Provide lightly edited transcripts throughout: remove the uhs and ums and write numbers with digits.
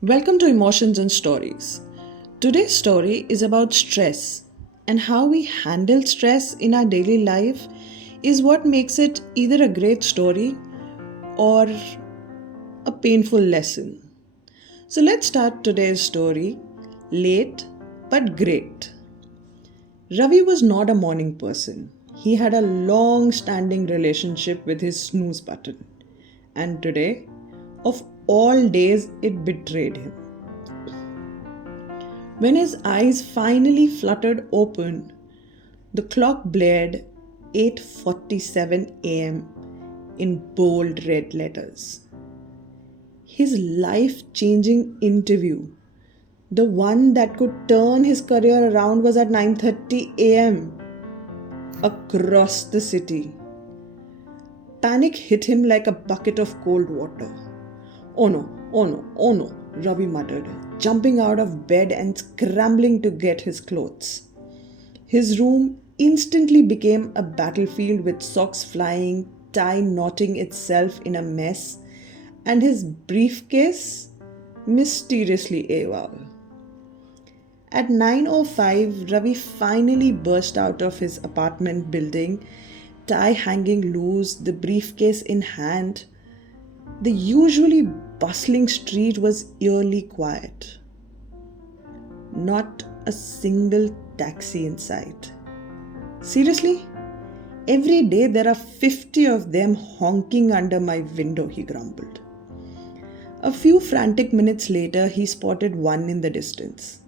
Welcome to Emotions and Stories. Today's story is about stress, and how we handle stress in our daily life is what makes it either a great story or a painful lesson. So let's start today's story. Late but great. Ravi was not a morning person. He had a long standing relationship with his snooze button, and today, of all days, it betrayed him. When his eyes finally fluttered open, the clock blared 8:47 a.m. in bold red letters. His life-changing interview, the one that could turn his career around, was at 9:30 a.m. across the city. Panic hit him like a bucket of cold water. Oh no, oh no, oh no, Ravi muttered, jumping out of bed and scrambling to get his clothes. His room instantly became a battlefield with socks flying, tie knotting itself in a mess, and his briefcase mysteriously AWOL. At 9:05, Ravi finally burst out of his apartment building, tie hanging loose, the briefcase in hand. The usually bustling street was eerily quiet. Not a single taxi in sight. Seriously? Every day there are 50 of them honking under my window, he grumbled. A few frantic minutes later, he spotted one in the distance.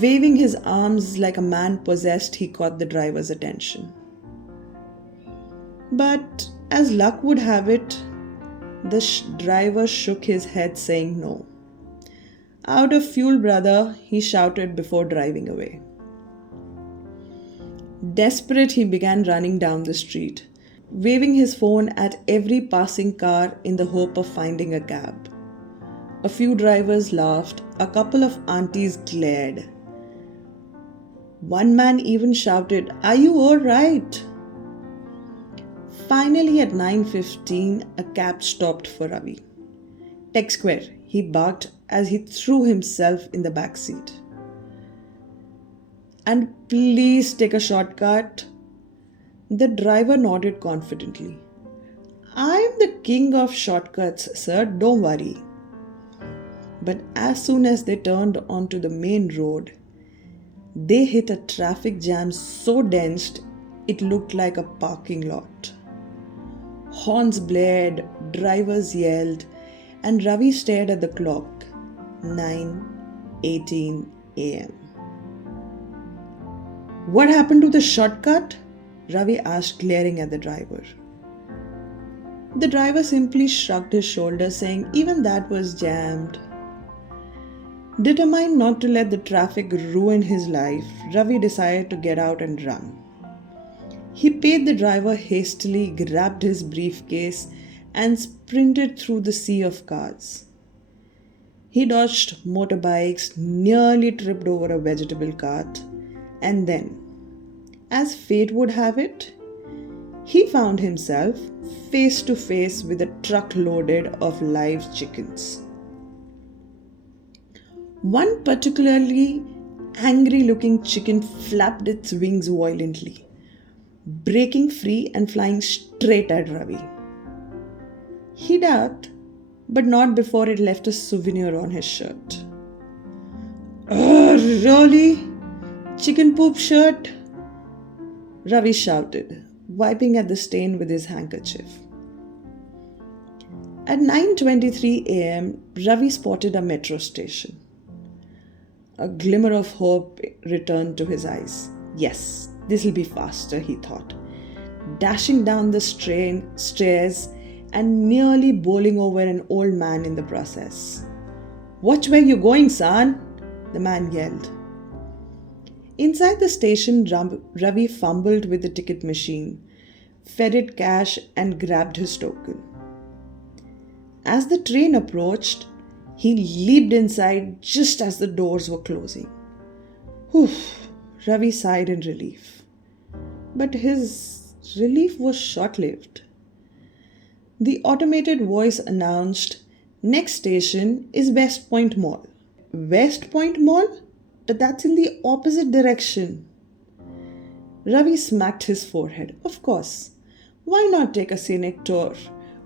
Waving his arms like a man possessed, he caught the driver's attention. But as luck would have it, the driver shook his head, saying no. Out of fuel, brother, he shouted before driving away. Desperate, he began running down the street, waving his phone at every passing car in the hope of finding a cab. A few drivers laughed, a couple of aunties glared. One man even shouted, "Are you all right?" Finally, at 9:15, a cab stopped for Ravi. "Tech Square," he barked as he threw himself in the back seat. "And please take a shortcut." The driver nodded confidently. "I'm the king of shortcuts, sir, don't worry." But as soon as they turned onto the main road, they hit a traffic jam so dense it looked like a parking lot. Horns blared, drivers yelled, and Ravi stared at the clock. 9:18 a.m. "What happened to the shortcut?" Ravi asked, glaring at the driver. The driver simply shrugged his shoulders, saying even that was jammed. Determined not to let the traffic ruin his life, Ravi decided to get out and run. He paid the driver hastily, grabbed his briefcase, and sprinted through the sea of cars. He dodged motorbikes, nearly tripped over a vegetable cart, and then, as fate would have it, he found himself face to face with a truck loaded of live chickens. One particularly angry looking chicken flapped its wings violently, breaking free and flying straight at Ravi. He ducked, but not before it left a souvenir on his shirt. "Oh, really? Chicken poop shirt?" Ravi shouted, wiping at the stain with his handkerchief. At 9:23 a.m., Ravi spotted a metro station. A glimmer of hope returned to his eyes. Yes, this'll be faster, he thought, dashing down the stairs and nearly bowling over an old man in the process. "Watch where you're going, son," the man yelled. Inside the station, Ravi fumbled with the ticket machine, fed it cash, and grabbed his token. As the train approached, he leaped inside just as the doors were closing. Whew, Ravi sighed in relief. But his relief was short lived. The automated voice announced, Next station is West Point Mall. West Point Mall? But that's in the opposite direction. Ravi smacked his forehead. Of course. Why not take a scenic tour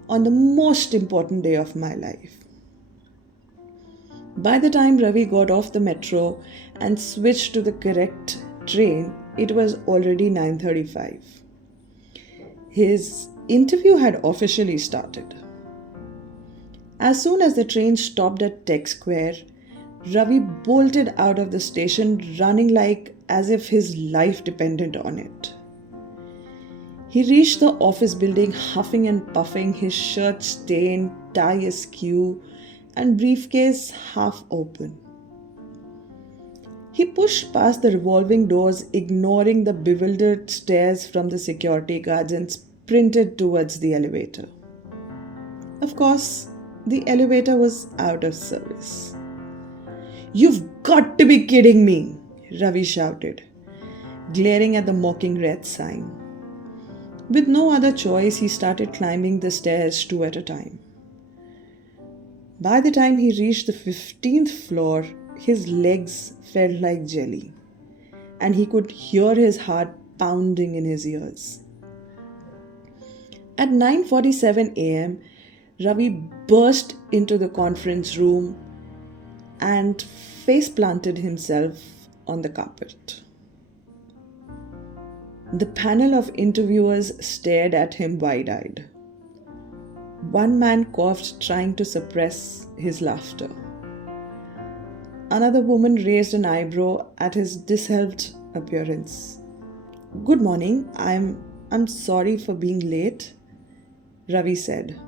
on the most important day of my life? By the time Ravi got off the metro and switched to the correct train, it was already 9:35. His interview had officially started. As soon as the train stopped at Tech Square, Ravi bolted out of the station running like as if his life depended on it. He reached the office building huffing and puffing, his shirt stained, tie askew, and briefcase half open. He pushed past the revolving doors, ignoring the bewildered stares from the security guards, and sprinted towards the elevator. Of course, the elevator was out of service. "You've got to be kidding me!" Ravi shouted, glaring at the mocking red sign. With no other choice, he started climbing the stairs two at a time. By the time he reached the 15th floor, his legs felt like jelly, and he could hear his heart pounding in his ears. At 9:47 a.m., Ravi burst into the conference room and face planted himself on the carpet. The panel of interviewers stared at him wide-eyed. One man coughed, trying to suppress his laughter. Another woman raised an eyebrow at his disheveled appearance. "Good morning. I'm sorry for being late," Ravi said,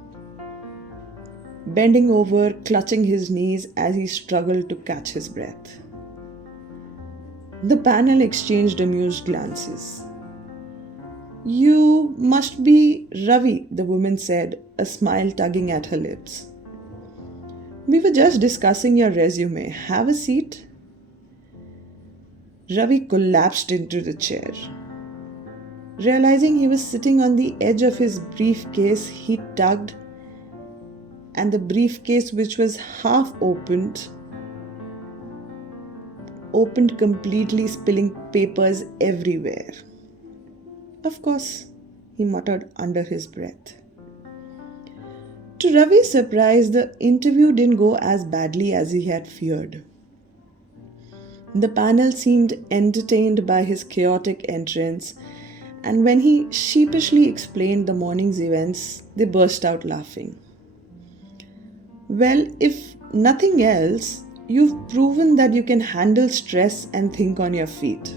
bending over, clutching his knees as he struggled to catch his breath. The panel exchanged amused glances. "You must be Ravi," the woman said, a smile tugging at her lips. "We were just discussing your resume. Have a seat." Ravi collapsed into the chair. Realizing he was sitting on the edge of his briefcase, he tugged, and the briefcase, which was half opened completely, spilling papers everywhere. "Of course," he muttered under his breath. To Ravi's surprise, the interview didn't go as badly as he had feared. The panel seemed entertained by his chaotic entrance, and when he sheepishly explained the morning's events, they burst out laughing. "Well, if nothing else, you've proven that you can handle stress and think on your feet,"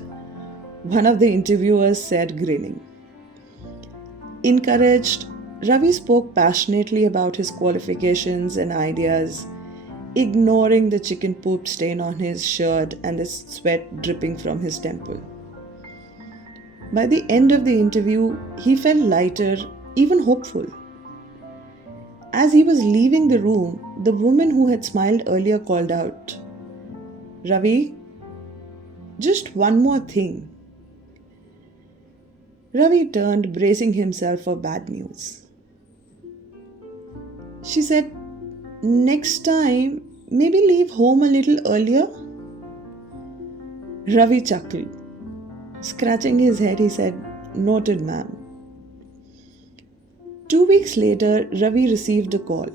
one of the interviewers said, grinning. Encouraged, Ravi spoke passionately about his qualifications and ideas, ignoring the chicken poop stain on his shirt and the sweat dripping from his temple. By the end of the interview, he felt lighter, even hopeful. As he was leaving the room, the woman who had smiled earlier called out, "Ravi, just one more thing." Ravi turned, bracing himself for bad news. She said, "Next time, maybe leave home a little earlier." Ravi chuckled. Scratching his head, he said, "Noted, ma'am." 2 weeks later, Ravi received a call.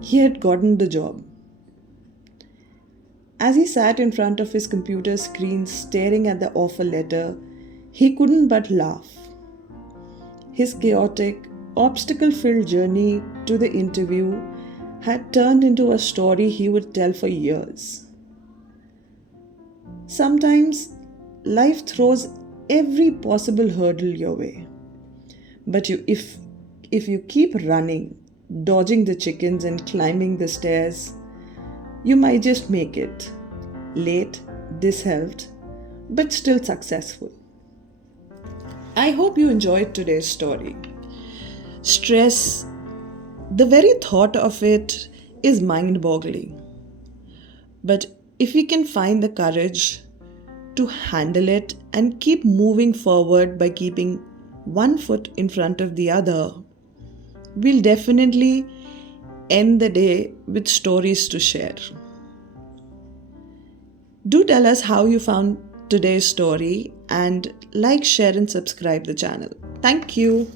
He had gotten the job. As he sat in front of his computer screen staring at the offer letter, he couldn't but laugh. His chaotic, obstacle-filled journey to the interview had turned into a story he would tell for years. Sometimes life throws every possible hurdle your way. But if you keep running, dodging the chickens and climbing the stairs, you might just make it. Late, disheveled, but still successful. I hope you enjoyed today's story. Stress, the very thought of it is mind-boggling. But if we can find the courage to handle it and keep moving forward by keeping one foot in front of the other, we'll definitely end the day with stories to share. Do tell us how you found today's story and like, share, and subscribe the channel. Thank you.